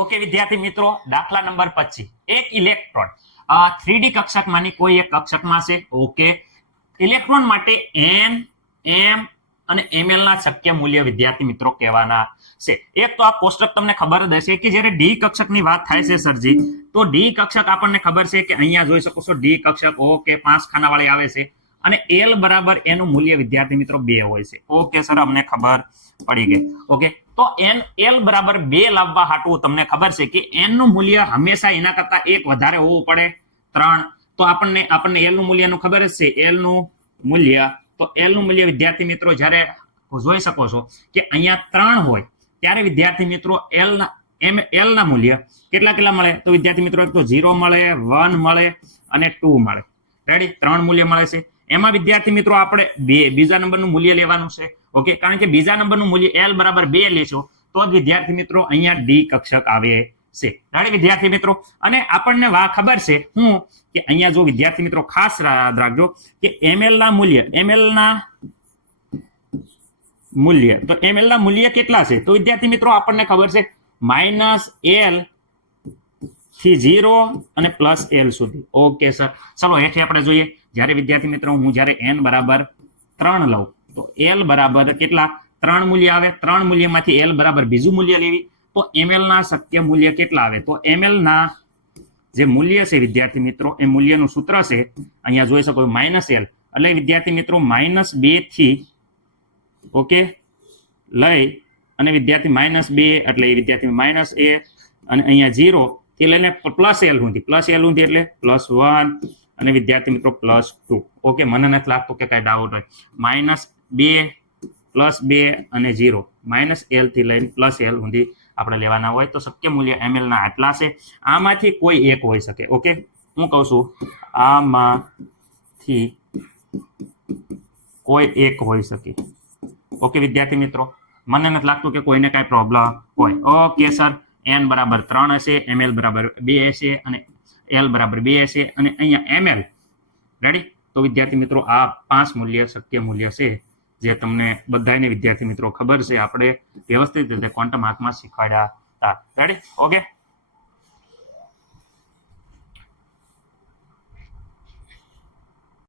Okay વિદ્યાર્થી મિત્રો, દાખલા નંબર 25. એક ઇલેક્ટ્રોન 3D કક્ષકમાંની કોઈ એક કક્ષકમાં છે. ઓકે, ઇલેક્ટ્રોન માટે n, m અને ml ના શક્ય મૂલ્ય વિદ્યાર્થી મિત્રો કહેવાના છે. એક તો આ કોષ્ટક તમને ખબર જ હશે કે જ્યારે ડી કક્ષકની વાત થાય છે સરજી, તો ડી કક્ષક આપણને ખબર છે કે અહીંયા જોઈ શકો છો ડી કક્ષક. ઓકે, 5 ખાનાવાળી આવે છે અને l બરાબર એનું મૂલ્ય વિદ્યાર્થી મિત્રો 2 હોય છે. ઓકે સર, અમને ખબર પડી ગઈ. ઓકે, તો l બરાબર 2 લાવવા હાટું તમને ખબર છે કે n નું મૂલ્ય હંમેશા એના કરતા એક વધારે હોવું પડે, 3. તો આપણને l નું મૂલ્યનું ખબર જ છે. l નું મૂલ્ય, તો l નું મૂલ્ય વિદ્યાર્થી મિત્રો જ્યારે જોઈ શકો છો કે અહીંયા 3 હોય ત્યારે વિદ્યાર્થી મિત્રો l ના મૂલ્ય કેટલા મળે? તો વિદ્યાર્થી મિત્રો એક તો 0 મળે, 1 મળે અને 2 મળે. રેડી, 3 મૂલ્ય મળે છે. એમાં વિદ્યાર્થી મિત્રો આપણે બીજા નંબરનું મૂલ્ય લેવાનું છે. ઓકે, કારણ કે બીજા નંબરનું મૂલ્ય l બરાબર 2 લેશો તો જ વિદ્યાર્થી મિત્રો અહીંયા ડી કક્ષક આવે છે. રેડી વિદ્યાર્થી મિત્રો, અને આપણને ખબર છે હું કે અહીંયા જો વિદ્યાર્થી મિત્રો ખાસ યાદ રાખજો કે ml ના મૂલ્ય, તો ml ના મૂલ્ય કેટલા છે? તો વિદ્યાર્થી મિત્રો આપણને ખબર છે -l થી 0 અને +l સુધી. ઓકે સર, ચલો હેઠે આપણે જોઈએ. જ્યારે વિદ્યાર્થી મિત્રો હું જ્યારે n બરાબર 3 લઉં તો l બરાબર કેટલા? 3 મૂલ્ય આવે. 3 મૂલ્યમાંથી l બરાબર બીજું મૂલ્ય લેવી તો ml ના શક્ય મૂલ્ય કેટલા આવે? તો ml ના જે મૂલ્ય છે વિદ્યાર્થી મિત્રો, એ મૂલ્યનું સૂત્ર છે અહીંયા જોઈ શકો -l, એટલે વિદ્યાર્થી મિત્રો -2 થી ઓકે લઈ અને વિદ્યાર્થી -2 એટલે વિદ્યાર્થી -a અને અહીંયા 0 થી લઈને +l સુધી એટલે +1 અને વિદ્યાર્થી મિત્રો +2. ઓકે, મને નથી લાગતું કે કઈ ડાઉટ હોય. -2 +2 અને 0, -l થી લઈને +l સુધી આપણે લેવાના હોય તો શક્ય મૂલ્ય ml ના આટલા છે. આમાંથી કોઈ એક હોઈ શકે. ઓકે, હું કહું છું આમાંથી કોઈ એક હોઈ શકે. ઓકે વિદ્યાર્થી મિત્રો, મને નથી લાગતું કે કોઈને કાંઈ પ્રોબ્લેમ હોય. ઓકે સર, n બરાબર 3 હશે, ml બરાબર 2 હશે અને l બરાબર 2 હશે અને અહીંયા ml. રેડી, તો વિદ્યાર્થી મિત્રો આ 5 મૂલ્ય શક્ય મૂલ્ય છે જે તમને બધાને વિદ્યાર્થી મિત્રો ખબર છે. આપણે વ્યવસ્થિત રીતે ક્વોન્ટમ આંકમાં શીખવાડ્યા હતા. Ready, okay.